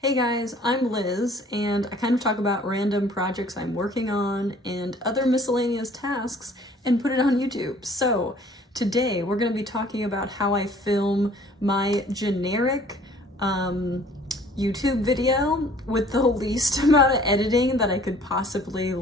Hey guys, I'm Liz, and I kind of talk about random projects I'm working on and other miscellaneous tasks and put it on YouTube. So today we're going to be talking about how I film my generic YouTube video with the least amount of editing that I could possibly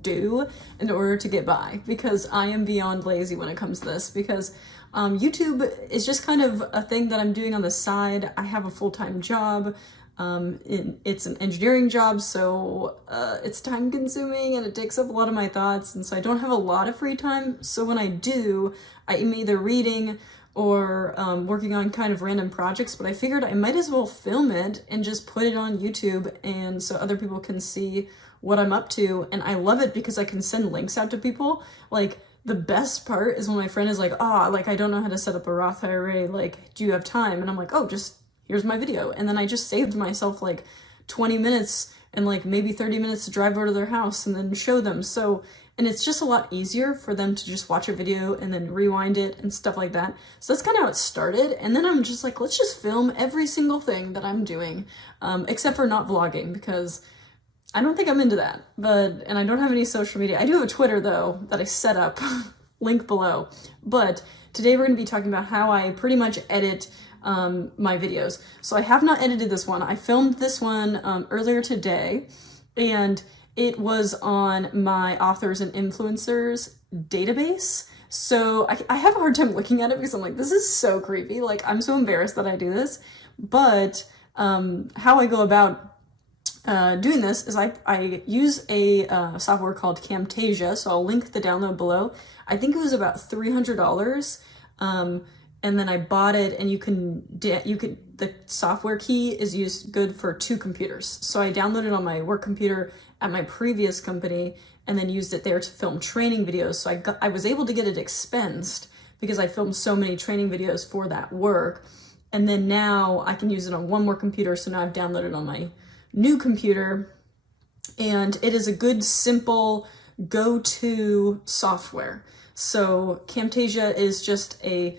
do in order to get by, because I am beyond lazy when it comes to this, because YouTube is just kind of a thing that I'm doing on the side. I have a full-time job. It's an engineering job, so it's time consuming and it takes up a lot of my thoughts, and so I don't have a lot of free time. So when I do, I'm either reading or working on kind of random projects, but I figured I might as well film it and just put it on YouTube, and so other people can see what I'm up to. And I love it because I can send links out to people. Like, the best part is when my friend is like, I don't know how to set up a Roth IRA, do you have time? And I'm like, oh, just here's my video. And then I just saved myself 20 minutes and maybe 30 minutes to drive over to their house and then show them. So, and it's just a lot easier for them to just watch a video and then rewind it and stuff like that. So that's kind of how it started. And then I'm just like, let's just film every single thing that I'm doing, except for not vlogging, because I don't think I'm into that. And I don't have any social media. I do have a Twitter though that I set up, link below. But today we're gonna be talking about how I pretty much edit my videos. So I have not edited this one. I filmed this one earlier today, and it was on my authors and influencers database. So I have a hard time looking at it because I'm like, this is so creepy. I'm so embarrassed that I do this. But how I go about doing this is I use a software called Camtasia. So I'll link the download below. I think it was about $300. And then I bought it, and the software key is good for 2 computers. So I downloaded on my work computer at my previous company and then used it there to film training videos. So I was able to get it expensed because I filmed so many training videos for that work. And then now I can use it on one more computer. So now I've downloaded on my new computer, and it is a good, simple go-to software. So Camtasia is just a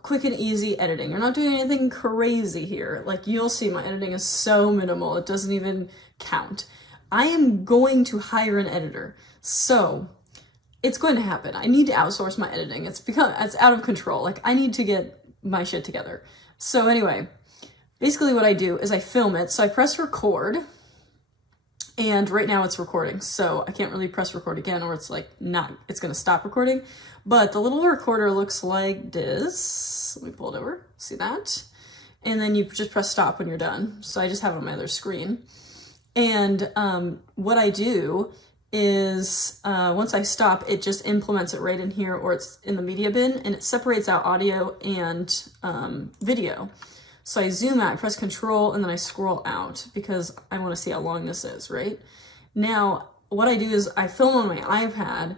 quick and easy editing. You're not doing anything crazy here. You'll see my editing is so minimal, it doesn't even count. I am going to hire an editor. So it's going to happen. I need to outsource my editing. It's out of control. I need to get my shit together. So anyway, basically what I do is I film it. So I press record, and right now it's recording. So I can't really press record again, or it's it's gonna stop recording. But the little recorder looks like this. Let me pull it over, see that? And then you just press stop when you're done. So I just have it on my other screen. And what I do is once I stop, it just implements it right in here, or it's in the media bin, and it separates out audio and video. So I zoom out, I press Control, and then I scroll out because I want to see how long this is, right? Now, what I do is I film on my iPad,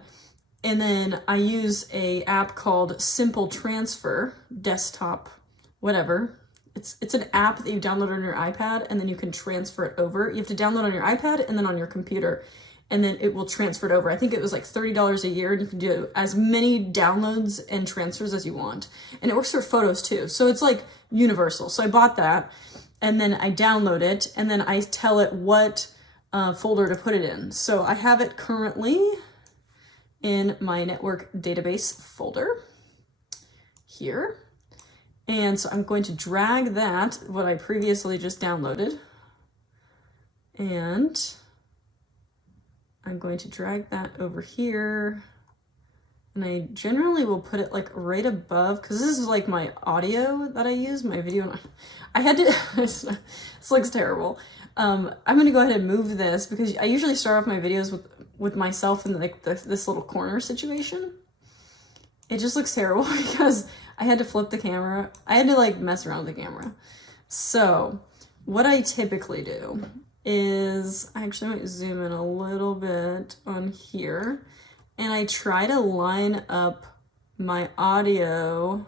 and then I use a app called Simple Transfer, desktop, whatever. It's an app that you download on your iPad, and then you can transfer it over. You have to download on your iPad and then on your computer, and then it will transfer it over. I think it was $30 a year, and you can do as many downloads and transfers as you want. And it works for photos too. So it's universal. So I bought that, and then I download it, and then I tell it what folder to put it in. So I have it currently in my network database folder here. And so I'm going to drag that, what I previously just downloaded, and I'm going to drag that over here, and I generally will put it right above, because this is my audio that I use, my video. I had to, this looks terrible. I'm gonna go ahead and move this because I usually start off my videos with myself in this little corner situation. It just looks terrible because I had to flip the camera. I had to mess around with the camera. So what I typically do is, I actually might zoom in a little bit on here, and I try to line up my audio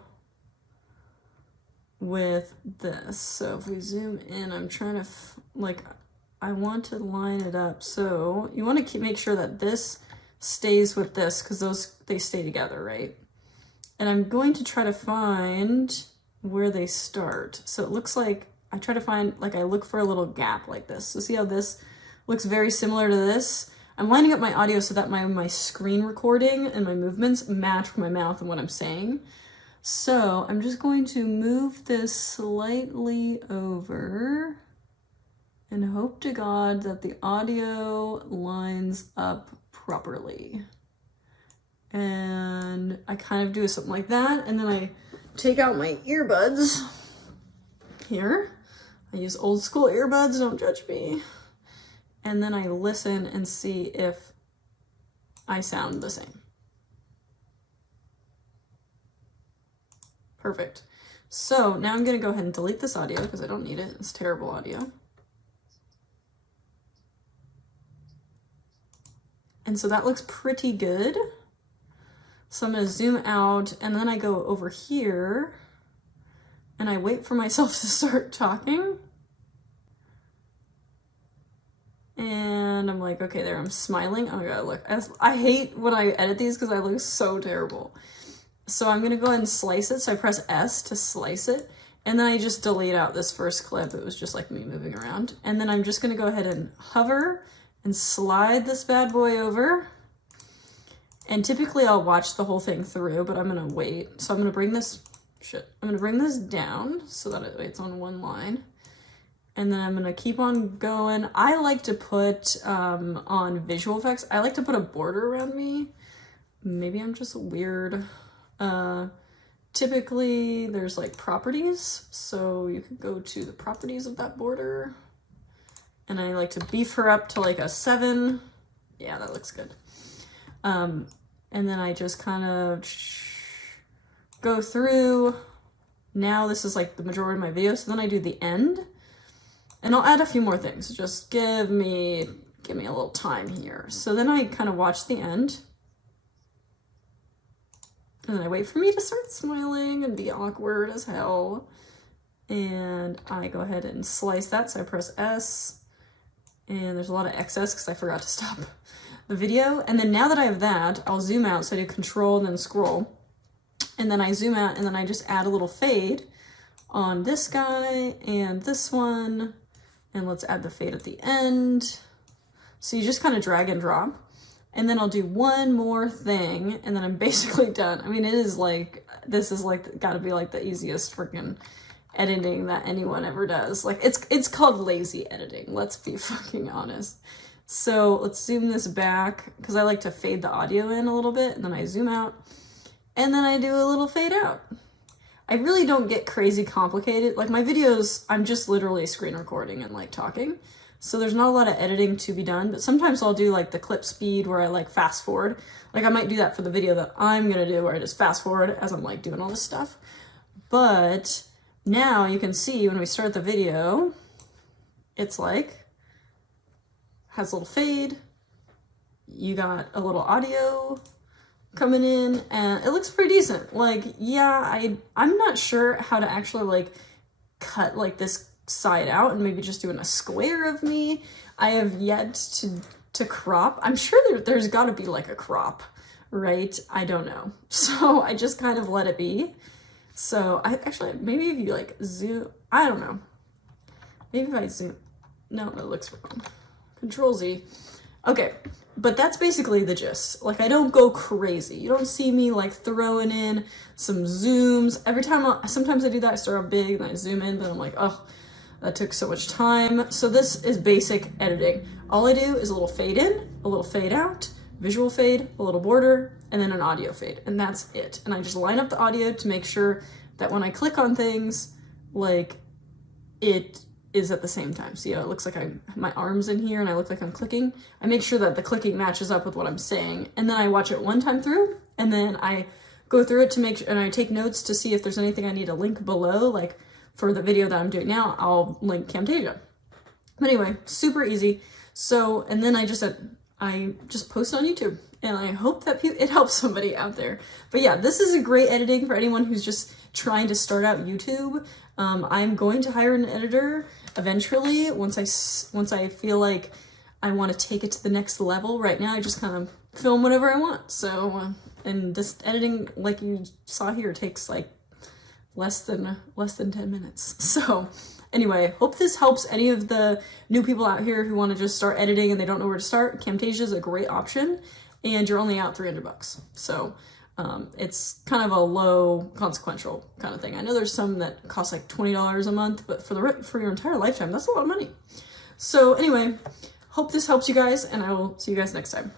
with this. So if we zoom in, I'm trying to, I want to line it up. So you want to make sure that this stays with this, because they stay together, right? And I'm going to try to find where they start. So it looks like I try to find, like, I look for a little gap like this. So see how this looks very similar to this? I'm lining up my audio so that my screen recording and my movements match my mouth and what I'm saying. So I'm just going to move this slightly over and hope to God that the audio lines up properly. And I kind of do something like that, and then I take out my earbuds here. I use old school earbuds, don't judge me. And then I listen and see if I sound the same. Perfect. So now I'm gonna go ahead and delete this audio because I don't need it. It's terrible audio. And so that looks pretty good. So I'm gonna zoom out, and then I go over here and I wait for myself to start talking. And I'm like, okay, there, I'm smiling. Oh my God, look, I hate when I edit these because I look so terrible. So I'm gonna go ahead and slice it. So I press S to slice it. And then I just delete out this first clip. It was just like me moving around. And then I'm just gonna go ahead and hover and slide this bad boy over. And typically I'll watch the whole thing through, but I'm gonna wait. So I'm gonna bring this, I'm gonna bring this down so that it's on one line. And then I'm gonna keep on going. I like to put, on visual effects, I like to put a border around me. Maybe I'm just weird. Typically there's like properties. So you can go to the properties of that border. And I like to beef her up to like a 7. Yeah, that looks good. And then I just kind of go through. Now this is like the majority of my video. So then I do the end. And I'll add a few more things. Just give me a little time here. So then I kind of watch the end. And then I wait for me to start smiling and be awkward as hell. And I go ahead and slice that. So I press S. And there's a lot of excess because I forgot to stop the video. And then now that I have that, I'll zoom out. So I do Control and then scroll. And then I zoom out and then I just add a little fade on this guy and this one. And let's add the fade at the end. So you just kind of drag and drop. And then I'll do one more thing and then I'm basically done. I mean, it is like, this is like, gotta be like the easiest freaking editing that anyone ever does. Like it's called lazy editing. Let's be fucking honest. So let's zoom this back because I like to fade the audio in a little bit and then I zoom out and then I do a little fade out. I really don't get crazy complicated. Like my videos, I'm just literally screen recording and like talking. So there's not a lot of editing to be done, but sometimes I'll do like the clip speed where I like fast forward. Like I might do that for the video that I'm gonna do where I just fast forward as I'm like doing all this stuff. But now you can see when we start the video, it's like, has a little fade. You got a little audio coming in and it looks pretty decent. Like, yeah, I'm not sure how to actually like cut like this side out and maybe just doing a square of me. I have yet to crop. I'm sure there's got to be like a crop, right? I don't know. So I just kind of let it be. So I actually, maybe if you like zoom, I don't know. Maybe if I zoom, no, it looks wrong. Control Z. Okay, but that's basically the gist. Like I don't go crazy. You don't see me like throwing in some zooms. Every time, sometimes I do that, I start out big and I zoom in, but I'm like, oh, that took so much time. So this is basic editing. All I do is a little fade in, a little fade out, visual fade, a little border, and then an audio fade, and that's it. And I just line up the audio to make sure that when I click on things, like it is at the same time. See how it looks like my arm's in here and I look like I'm clicking? I make sure that the clicking matches up with what I'm saying. And then I watch it one time through and then I go through it to make sure, and I take notes to see if there's anything I need to link below. Like for the video that I'm doing now, I'll link Camtasia. But anyway, super easy. So, and then I just post on YouTube and I hope that it helps somebody out there. But yeah, this is a great editing for anyone who's just trying to start out YouTube. I'm going to hire an editor eventually once I feel like I want to take it to the next level. Right now I just kind of film whatever I want. So and this editing, like you saw here, takes like less than 10 minutes. So Anyway, hope this helps any of the new people out here who want to just start editing and they don't know where to start. Camtasia is a great option, and you're only out $300. So it's kind of a low consequential kind of thing. I know there's some that cost like $20 a month, but for your entire lifetime, that's a lot of money. So anyway, hope this helps you guys, and I will see you guys next time.